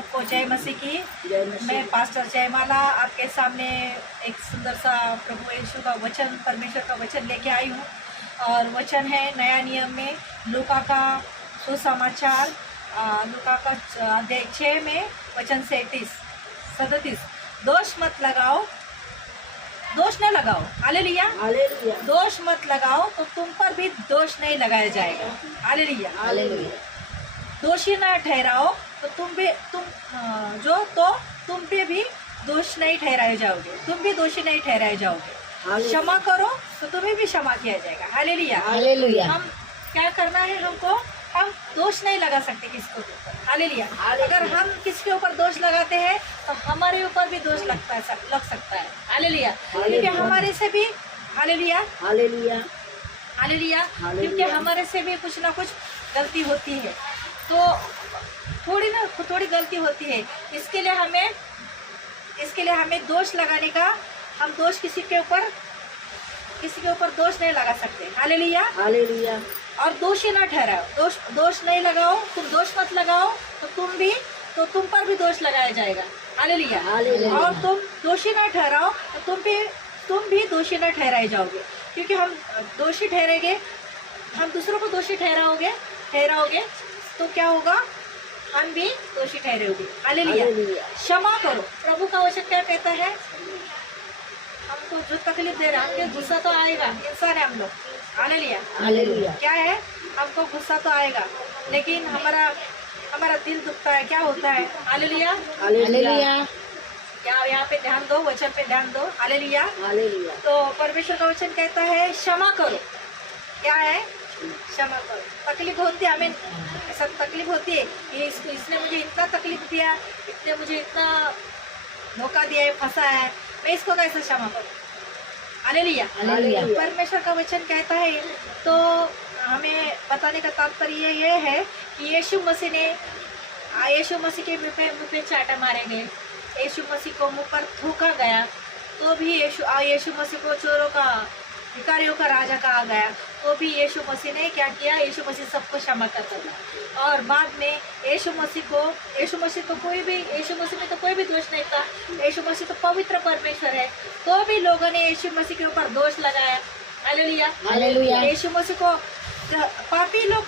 सबको जय मसीह की। जय मसीह। मैं पास्टर जयमाला आपके सामने एक सुंदर सा प्रभु यीशु का वचन, परमेश्वर का वचन लेके आई हूँ। और वचन है नया नियम में लूका का सुसमाचार, लूका का अध्याय 6 में वचन 37। दोष मत लगाओ, दोष न लगाओ, हालेलुया। हालेलुया। दोष मत लगाओ तो तुम पर भी दोष नहीं लगाया जाएगा, हालेलुया। हालेलुया। दोषी ना ठहराओ तो तुम पे भी दोष नहीं ठहराए जाओगे, तुम भी दोषी नहीं ठहराए जाओगे। क्षमा करो तो तुम्हें भी क्षमा किया जाएगा, हालेलुया। हालेलुया। हम क्या करना है, हमको हम दोष नहीं लगा सकते किसको ऊपर, हालेलुया। अगर हम किसके ऊपर दोष लगाते हैं तो हमारे ऊपर भी दोष लग सकता है, हालेलुया। क्योंकि हमारे से भी, हालेलुया हालेलुया। हालेलुया, क्योंकि हमारे से भी कुछ ना कुछ गलती होती है, तो थोड़ी गलती होती है। इसके लिए हमें दोष लगाने का, हम दोष किसी के ऊपर दोष नहीं लगा सकते, हालेलुया। हालेलुया। और दोषी ना ठहराओ, दोष नहीं लगाओ, तुम दोष मत लगाओ तो तुम पर भी दोष लगाया जाएगा, हालेलुया। और तुम दोषी ना ठहराओ तो तुम भी दोषी ना ठहराए जाओगे। क्योंकि हम दोषी ठहरेंगे, हम दूसरों को दोषी ठहराओगे तो क्या होगा, हम भी दोषी ठहरेंगे, हालेलुया। क्षमा करो। प्रभु का वचन क्या कहता है, हमको जो तकलीफ दे रहा है, हमको गुस्सा तो आएगा, इंसान है हम लोग, हालेलुया। हालेलुया। क्या है, हमको गुस्सा तो आएगा, लेकिन हमारा दिल दुखता है, क्या होता है, हालेलुया। हालेलुया। क्या यहाँ पे ध्यान दो, वचन पे ध्यान दो, हालेलुया। हालेलुया। तो परमेश्वर का वचन कहता है क्षमा करो। क्या है, क्षमा करो। तकलीफ होती है, हमें ऐसा तकलीफ होती है कि इसने मुझे इतना तकलीफ दिया, इसने मुझे इतना धोखा दिया है, फंसा है, मैं इसको कैसे क्षमा करूं, हालेलुया। हालेलुया। परमेश्वर का वचन कहता है, तो हमें बताने का तात्पर्य ये है कि यीशु मसीह के मुँह पे चाटा मारे गए, यीशु मसीह को मुँह पर थूका गया, तो भी यीशु मसीह को चोरों का, भिखारियों का राजा कहा गया, तो भी यीशु मसीह ने क्या किया, यीशु मसीह सबको क्षमा करता था। और बाद में यीशु मसीह में तो कोई भी दोष नहीं था, यीशु मसीह तो पवित्र परमेश्वर है, तो भी लोगों ने यीशु मसीह के ऊपर दोष लगाया, हालेलुया। हालेलुया। यीशु मसीह को पापी लोग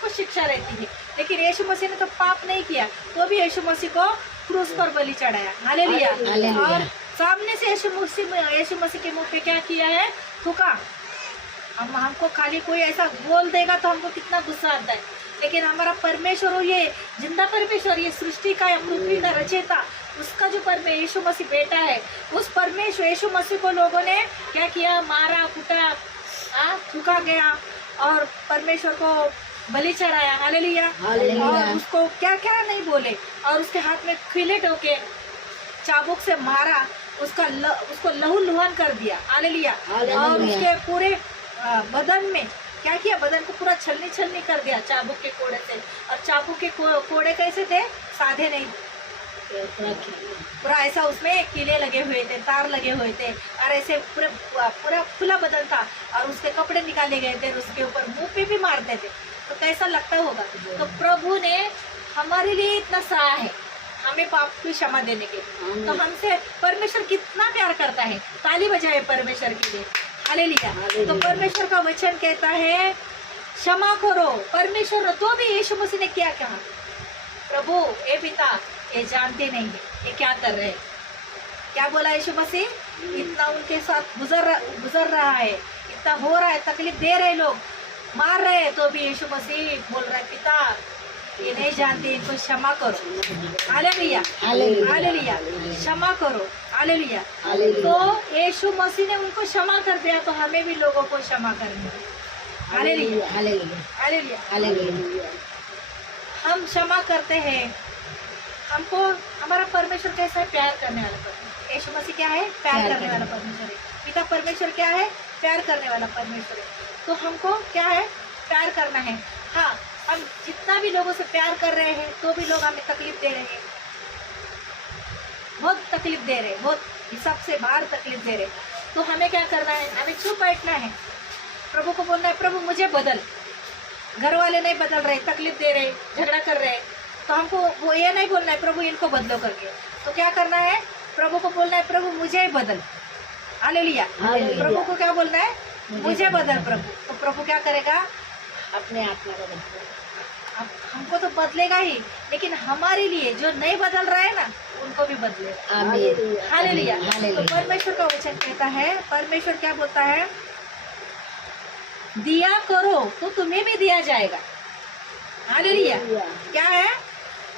को शिक्षा रहती है, लेकिन यीशु मसीह ने तो पाप नहीं किया, तो भी यीशु मसीह को क्रूस पर बलि चढ़ाया, हालेलुया। और सामने से यीशु मसीह के मुंह पे क्या किया है, थूका। हमको खाली कोई ऐसा बोल देगा तो हमको कितना गुस्सा आता है, लेकिन हमारा परमेश्वर, ये जिंदा परमेश्वर, ये सृष्टि का, पृथ्वी का रचयिता, उसका जो यीशु मसीह बेटा है, उस परमेश्वर यीशु मसीह को लोगों ने क्या किया, मारा, कूटा, थूका गया और परमेश्वर को बलि चढ़ाया, हालेलुया। और उसको क्या क्या नहीं बोले, और उसके हाथ में खिले ठोके, चाबुक से मारा, उसको लहूलुहान कर दिया, हालेलुया। और उसके पूरे बदन में क्या किया, बदन को पूरा छलनी कर दिया चाबुक के कोड़े से। और चाबुक के कोड़े कैसे थे, साधे नहीं, पूरा ऐसा उसमें कीले लगे हुए थे, तार लगे हुए थे, और ऐसे पूरा खुला बदन था, और उसके कपड़े निकाले गए थे, उसके ऊपर मुंह पे भी मारते थे, तो कैसा लगता होगा। तो प्रभु ने हमारे लिए इतना सहा है, हमें पाप की क्षमा देने के, तो हमसे परमेश्वर कितना प्यार करता है, ताली बजाए परमेश्वर के लिए, हालेलुया। तो परमेश्वर का वचन कहता है क्षमा करो। परमेश्वर, तो भी यीशु मसीह ने क्या कहा, प्रभु ए पिता, ये जानते नहीं है ये क्या कर रहे हैं, क्या बोला यीशु मसीह, इतना उनके साथ गुजर रहा है, इतना हो रहा है, तकलीफ दे रहे लोग, मार रहे हैं, तो भी यीशु मसीह बोल रहा है, पिता ये नहीं जानते, इनको क्षमा करो, हालेलुया। हालेलुया, क्षमा करो, हालेलुया। तो यीशु मसीह ने उनको क्षमा कर दिया, तो हमें भी लोगों को क्षमा करनी है, हालेलुया। हालेलुया। हालेलुया। हम क्षमा करते हैं, हमको हमारा परमेश्वर कैसा है, प्यार करने वाला परमेश्वर, यीशु मसीह क्या है, प्यार करने वाला परमेश्वर है। पिता परमेश्वर क्या है, प्यार करने वाला परमेश्वर है, तो हमको क्या है, प्यार करना है। हाँ, हम जितना भी लोगों से प्यार कर रहे हैं, तो भी लोग हमें तकलीफ दे रहे हैं, बहुत तकलीफ दे रहे हैं, बहुत हिसाब से बाहर तकलीफ दे रहे हैं, तो हमें क्या करना है, हमें चुप बैठना है, प्रभु को बोलना है, प्रभु मुझे बदल, घर वाले नहीं बदल रहे, तकलीफ दे रहे, झगड़ा कर रहे, तो हमको वो ये नहीं बोलना है प्रभु इनको बदलो करके। तो क्या करना है, प्रभु को बोलना है प्रभु मुझे ही बदल। हालेलुया। हालेलुया। प्रभु को क्या बोलना है, मुझे बदल प्रभु। तो प्रभु क्या करेगा, अपने आत्मा को बदलो। हमको तो बदलेगा ही, लेकिन हमारे लिए जो नहीं बदल रहा है ना उनको भी बदलेगा। आमीन। हालेलुया। हालेलुया। तो परमेश्वर का वचन कहता है, परमेश्वर क्या बोलता है, दिया करो तो तुम्हें भी दिया जाएगा। हालेलुया। क्या है,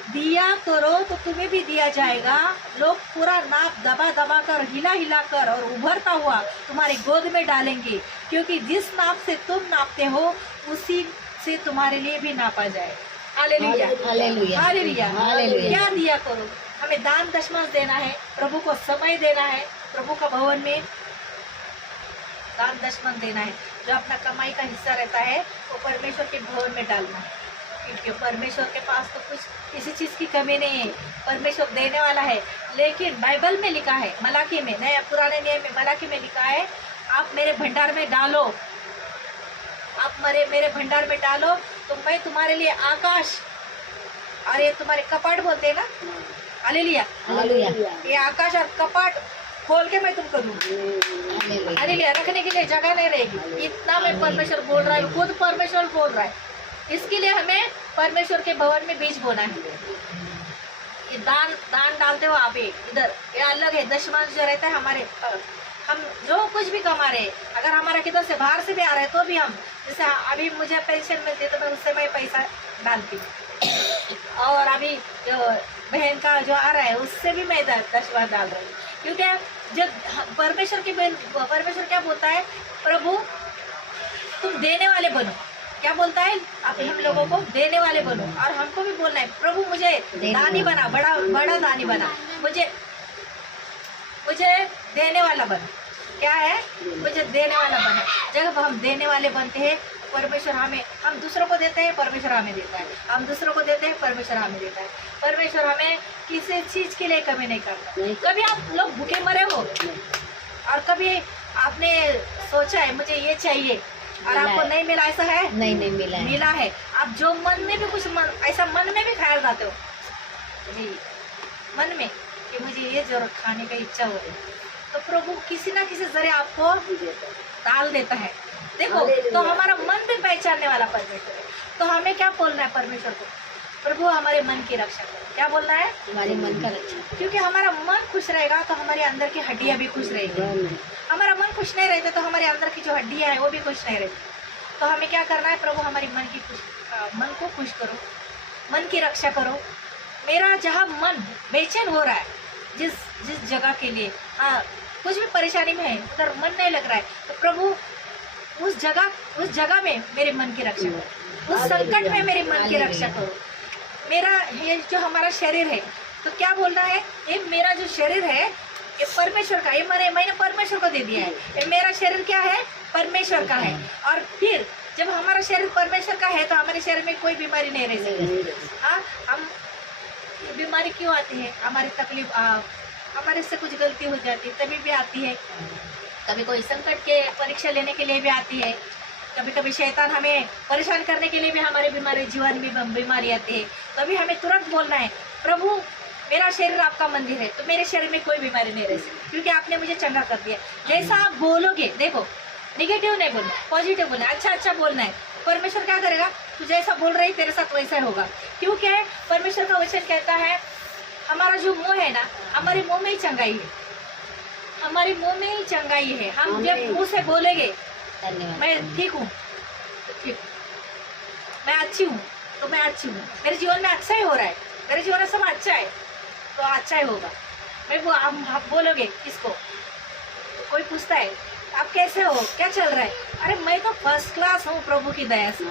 दिया करो तो तुम्हें भी दिया जाएगा। लोग पूरा नाप दबा दबा कर, हिला हिला कर और उभरता हुआ तुम्हारे गोद में डालेंगे, क्योंकि जिस नाप से तुम नापते हो उसी से तुम्हारे लिए भी नापा जाए। हालेलुया। हालेलुया। हालेलुया। हालेलुया। क्या दिया करो, हमें दान दशमांश देना है, प्रभु को समय देना है, प्रभु का भवन में दान दशमांश देना है। जो अपना कमाई का हिस्सा रहता है वो परमेश्वर के भवन में डालना है, क्योंकि परमेश्वर के पास तो कुछ किसी चीज़ की कमी नहीं है, परमेश्वर देने वाला है। लेकिन बाइबल में लिखा है, मलाकी में, नया पुराने नियम में मलाकी में लिखा है, आप मेरे भंडार में डालो, आप मेरे भंडार में डालो तो मैं तुम्हारे लिए आकाश, और ये तुम्हारे कपाट बोलते हैं ना, हालेलुया, हालेलुया। ये आकाश और कपाट खोल के मैं तुमको दूंगी। हालेलुया। हालेलुया। रखने के लिए जगह नहीं रहेगी। इतना मैं परमेश्वर बोल रहा है, खुद परमेश्वर बोल रहा है। इसके लिए हमें परमेश्वर के भवन में बीज बोना है। ये दान डालते हो आप, इधर ये अलग है। दशमांश जो रहता है हमारे, हम जो कुछ भी कमा रहे, अगर हमारा किधर से बाहर से भी आ रहा है तो भी हम, जैसे अभी मुझे पेंशन मिलती है तो मैं उससे मैं पैसा डालती हूँ, और अभी जो बहन का जो आ रहा है उससे भी मैं दशमांश डाल रही हूँ, क्योंकि जब परमेश्वर क्या बोलता है, प्रभु तुम देने वाले बनो। क्या बोलता है, आप हम लोगों को देने वाले बनो, और हमको भी बोलना है प्रभु मुझे दानी बना, बड़ा दानी बना, मुझे देने वाला बना। क्या है, मुझे देने वाला बना। जब हम देने वाले बनते हैं परमेश्वर हमें, हम दूसरों को देते हैं, परमेश्वर हमें देता है, हम दूसरों को देते हैं, परमेश्वर हमें देता है। परमेश्वर हमें किसी चीज़ के लिए कमी नहीं करता। कभी आप लोग भूखे मरे हो और कभी आपने सोचा है मुझे ये चाहिए और आपको नहीं मिला, ऐसा है? नहीं मिला है। मिला है। आप जो मन में भी कुछ ऐसा मन में भी ख्याल लाते हो जी, मन में कि मुझे ये जरूर खाने की इच्छा हो रही, तो प्रभु किसी ना किसी जरिए आपको डाल देता है। देखो, तो हमारा मन भी पहचानने वाला परमेश्वर है। तो हमें क्या बोलना है परमेश्वर को, प्रभु हमारे मन की रक्षा करो। क्या बोलना है, हमारे मन का रक्षा। क्योंकि हमारा मन खुश रहेगा तो हमारे अंदर की हड्डियां भी खुश रहेगी। हमारा मन खुश नहीं रहते तो हमारे अंदर की जो हड्डियां है वो भी खुश नहीं रहती। तो हमें क्या करना है, प्रभु हमारी मन को खुश करो, मन की रक्षा करो। मेरा जहाँ मन बेचैन हो रहा है, जिस जगह के लिए, हाँ, कुछ भी परेशानी में है, उधर मन नहीं लग रहा है, तो प्रभु उस जगह में मेरे मन की रक्षा करो, उस संकट में मेरे मन की रक्षा करो। मेरा ये जो हमारा शरीर है, तो क्या बोलना है, ये मेरा जो शरीर है ये परमेश्वर का, ये मैंने परमेश्वर को दे दिया है। ये मेरा शरीर क्या है, परमेश्वर का है। और फिर जब हमारा शरीर परमेश्वर का है तो हमारे शरीर में कोई बीमारी नहीं रह सकती। हाँ, हम बीमारी क्यों आती है, हमारी तकलीफ, हमारे से कुछ गलती हो जाती है तभी भी आती है। कभी कोई संकट के परीक्षा लेने के लिए भी आती है, कभी कभी शैतान हमें परेशान करने के लिए भी हमारे जीवन में बीमारी आती है। तभी हमें तुरंत बोलना है, प्रभु मेरा शरीर आपका मंदिर है, तो मेरे शरीर में कोई बीमारी नहीं रह सकती, क्योंकि आपने मुझे चंगा कर दिया। जैसा आप बोलोगे, देखो निगेटिव नहीं बोलना, पॉजिटिव बोलना, अच्छा बोलना है। परमेश्वर क्या करेगा, तू जैसा बोल रही तेरे साथ वैसा होगा। क्योंकि परमेश्वर का वचन कहता है, हमारा जो मुंह है ना, हमारे मुंह में ही चंगाई है, हमारे मुंह में ही चंगाई है। हम जब मुंह से बोलेंगे मैं ठीक हूँ तो ठीक, मैं अच्छी हूँ तो मैं अच्छी हूँ, मेरे जीवन में अच्छा ही हो रहा है, मेरे जीवन में सब अच्छा है तो अच्छा ही होगा। आप बोलोगे किसको, तो कोई पूछता है आप कैसे हो, क्या चल रहा है, अरे मैं तो फर्स्ट क्लास हूँ प्रभु की दया से।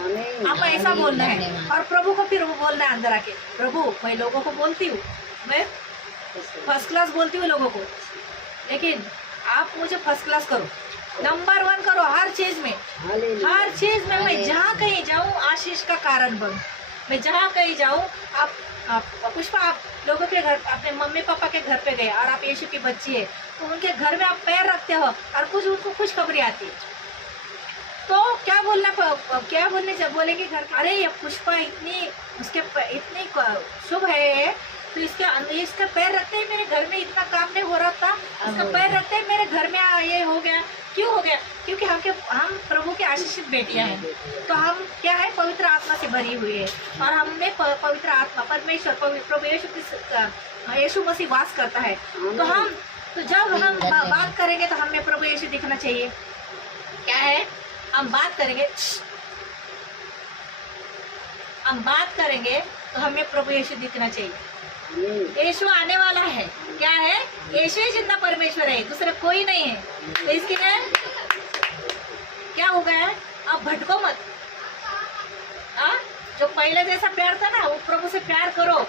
आप ऐसा बोलना है, और प्रभु को फिर वो बोलना है अंदर आके, प्रभु मैं लोगों को बोलती हूँ, मैं फर्स्ट क्लास बोलती हूँ लोगों को, लेकिन आप मुझे फर्स्ट क्लास करो, नंबर 1 करो हर चीज में, हर चीज में। मैं जहाँ कहीं जाऊँ आशीष का कारण बनूं, मैं जहाँ कहीं जाऊँ। आप पुष्पा, आप लोगों के घर, अपने मम्मी पापा के घर पे गए और आप यीशु की बच्ची है, तो उनके घर में आप पैर रखते हो और कुछ उनको खुशखबरी आती है, तो क्या बोलेंगे घर के, अरे ये पुष्पा इतनी इतनी शुभ है, तो इसका पैर रखते ही मेरे घर में इतना काम नहीं हो रहा था, इसका पैर रखते ही मेरे घर में ये हो गया। क्यों हो गया? क्योंकि हम प्रभु के आशीषित बेटियां हैं, तो हम क्या है, पवित्र आत्मा से भरी हुई है, और हमने पवित्र आत्मा परमेश्वर प्रभु यीशु मसीह वास करता है। तो जब हम बात करेंगे तो हमें प्रभु यीशु दिखना चाहिए। क्या है, हम बात करेंगे तो हमें प्रभु यीशु दिखना चाहिए। यीशु आने वाला है। क्या है? यीशु ही जिंदा परमेश्वर है, दूसरा कोई नहीं है। तो इसके लिए क्या हो गया है, आप भटको मत। जो पहले जैसा प्यार था ना, वो प्रभु से प्यार करो,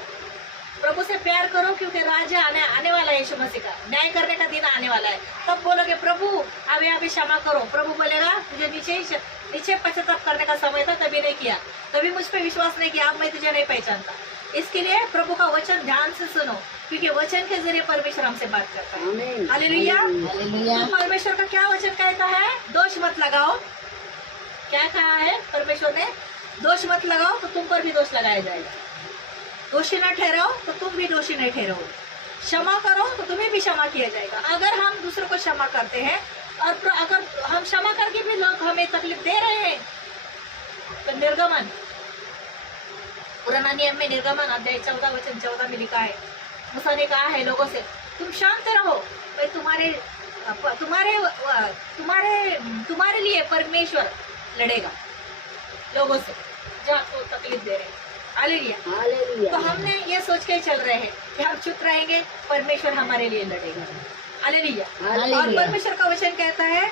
प्रभु से प्यार करो, क्योंकि राजा आने वाला है, यीशु मसीह का न्याय करने का दिन आने वाला है। तब बोलोगे प्रभु अभी अभी क्षमा करो, प्रभु बोलेगा तुझे नीचे पश्चाताप करने का समय था, तभी नहीं किया, तभी मुझ पर विश्वास नहीं किया, अब मैं तुझे नहीं पहचानता। इसके लिए प्रभु का वचन ध्यान से सुनो, क्योंकि वचन के जरिए परमेश्वर हमसे बात करता है। हालेलुया। तो परमेश्वर का क्या वचन कहता है? दोष मत लगाओ। क्या कहा है परमेश्वर ने? दोष मत लगाओ तो तुम पर भी दोष लगाया जाएगा। दोषी न ठहराओ तो तुम भी दोषी नहीं ठहराओ। क्षमा करो तो तुम्हें भी क्षमा किया जाएगा। अगर हम दूसरों को क्षमा करते हैं और अगर हम क्षमा करके भी लोग हमें तकलीफ दे रहे हैं, तो निर्गमन, पुराना नियम में निर्गमन अध्याय 14 वचन 14 में लिखा है, मूसा ने कहा है लोगों से, तुम शांत रहो, भाई तुम्हारे लिए परमेश्वर लड़ेगा लोगों से जो आपको तकलीफ दे रहे हैं। हालेलुया। तो हमने ये सोच के चल रहे हैं कि हम चुप रहेंगे, परमेश्वर हमारे लिए लड़ेगा। हालेलुया। और परमेश्वर का वचन कहता है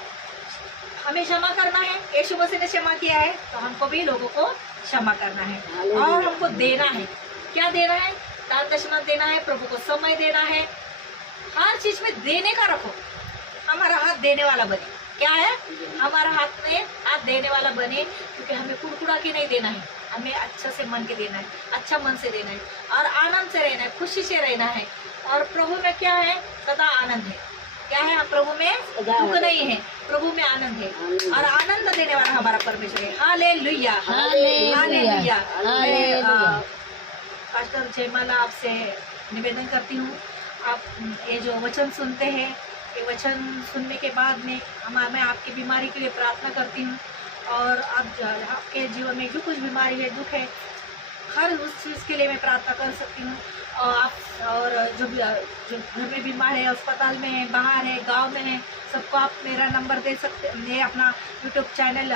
हमें क्षमा करना है। यीशु मसीह ने क्षमा किया है, तो हमको भी लोगों को क्षमा करना है, और हमको देना है। क्या देना है? दान दशमा देना है, प्रभु को समय देना है। हर चीज में देने का रखो। हमारा हाथ देने वाला बने। क्या है? हमारा हाथ देने वाला बने, क्योंकि हमें कुड़कुड़ा के नहीं देना है, हमें अच्छा से मन के देना है, अच्छा मन से देना है, और आनंद से रहना है, खुशी से रहना है। और प्रभु में क्या है? सदा आनंद है। क्या है? हम प्रभु में दुख नहीं है, प्रभु में आनंद है, और आनंद देने वाला हमारा परमेश्वर है। हालेलुया। हालेलुया। पास्टर जयमाला आपसे निवेदन करती हूँ, आप ये जो वचन सुनते हैं, ये वचन सुनने के बाद में मैं आपकी बीमारी के लिए प्रार्थना करती हूँ, और आपके जीवन में जो कुछ बीमारी है, दुख है, हर उस चीज़ के लिए मैं प्रार्थना कर सकती हूँ। और जो घर में बीमार है, अस्पताल में है, बाहर है, गांव में है, सबको आप मेरा नंबर दे सकते हैं, अपना यूट्यूब चैनल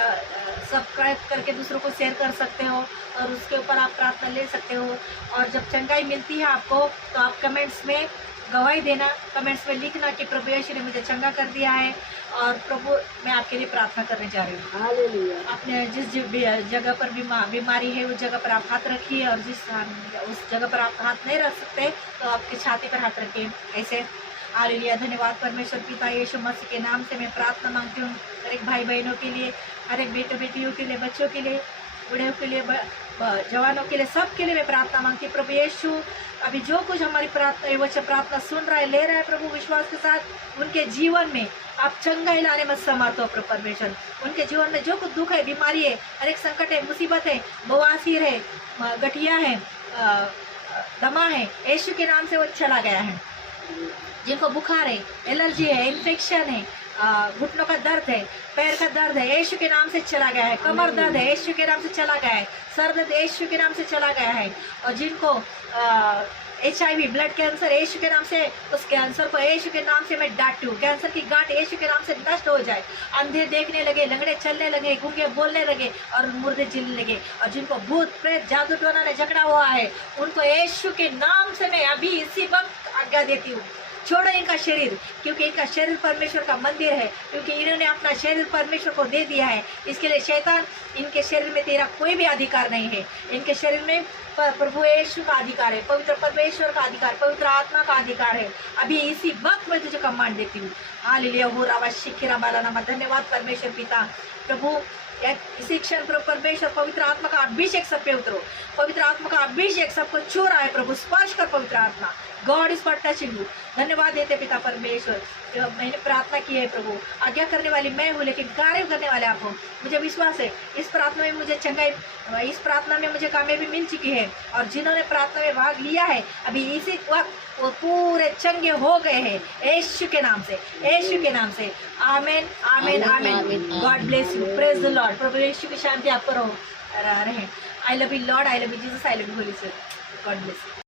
सब्सक्राइब करके दूसरों को शेयर कर सकते हो, और उसके ऊपर आप प्रार्थना ले सकते हो। और जब चंगाई मिलती है आपको, तो आप कमेंट्स में गवाही देना, कमेंट्स में लिखना कि प्रभु यीशु ने मुझे चंगा कर दिया है, और प्रभु मैं आपके लिए प्रार्थना करने जा रही हूँ। हालेलुया। आपने जिस जगह पर बीमारी है, उस जगह पर आप हाथ रखिए, और उस जगह पर आप हाथ नहीं रख सकते तो आपकी छाती पर हाथ रखिए ऐसे। हालेलुया। धन्यवाद परमेश्वर पिता यीशु मसीह के नाम से मैं प्रार्थना मांगती हूँ, हर एक भाई बहनों के लिए, हर एक बेटे बेटियों के लिए, बच्चों के लिए, बूढ़ों के लिए, जवानों के लिए, सब के लिए मैं प्रार्थना मांगती हूँ। प्रभु यीशु अभी जो कुछ हमारी प्रार्थना सुन रहा है, ले रहा है, प्रभु विश्वास के साथ उनके जीवन में आप चंगाई लाने में समर्थ हो। प्रभु परमेश्वर उनके जीवन में जो कुछ दुख है, बीमारी है, हर एक संकट है, मुसीबत है, बवासीर है, गठिया है, दमा है, यीशु के नाम से वो चला गया है। जिनको बुखार है, एलर्जी है, इन्फेक्शन है, घुटनों का दर्द है, पैर का दर्द है, यीशु के नाम से चला गया है। कमर दर्द है, यीशु के नाम से चला गया है। सर दर्द यीशु के नाम से चला गया है। और जिनको HIV ब्लड कैंसर, यीशु के नाम से, उस कैंसर को यीशु के नाम से मैं डांटूं। कैंसर की गांठ यीशु के नाम से नष्ट हो जाए। अंधे देखने लगे, लंगड़े चलने लगे, गूंगे बोलने लगे, और मुर्दे जिलने लगे। और जिनको भूत प्रेत जादू टोना ने झगड़ा हुआ है, उनको यीशु के नाम से मैं अभी इसी वक्त आज्ञा देती हूँ, छोड़ो इनका शरीर, क्योंकि इनका शरीर परमेश्वर का मंदिर है, क्योंकि इन्होंने अपना शरीर परमेश्वर को दे दिया है। इसके लिए शैतान, इनके शरीर में तेरा कोई भी अधिकार नहीं है। इनके शरीर में प्रभु यीशु का अधिकार है, पवित्र परमेश्वर का अधिकार, पवित्र आत्मा का अधिकार है। अभी इसी वक्त मैं तुझे कमांड देती हूँ। हालेलुया। हो रावा शिखिरा बाला नामा। धन्यवाद परमेश्वर पिता। प्रभु इसी क्षण प्रभु परमेश्वर पवित्र आत्मा का अभिषेक सब पे उतरो, पवित्र आत्मा का अभिषेक सबको छू रहा है प्रभु, स्पर्श कर पवित्र आत्मा। God is for touching you. धन्यवाद देते पिता परमेश्वर, जो मैंने प्रार्थना की है प्रभु, आज्ञा करने वाली मैं हूँ लेकिन कार्य करने वाले आप हो। मुझे विश्वास है इस प्रार्थना में मुझे चंगाई, इस प्रार्थना में मुझे कामयाबी मिल चुकी है, और जिन्होंने प्रार्थना में भाग लिया है अभी इसी वक्त वो पूरे चंगे हो गए हैं यीशु के नाम से, यीशु के नाम से। आमेन आमेन आमेन। God bless you, praise the Lord. प्रभु यीशु की शांति आपको रहे। I love you Lord, I love you Jesus, I love you Holy Spirit. God bless you.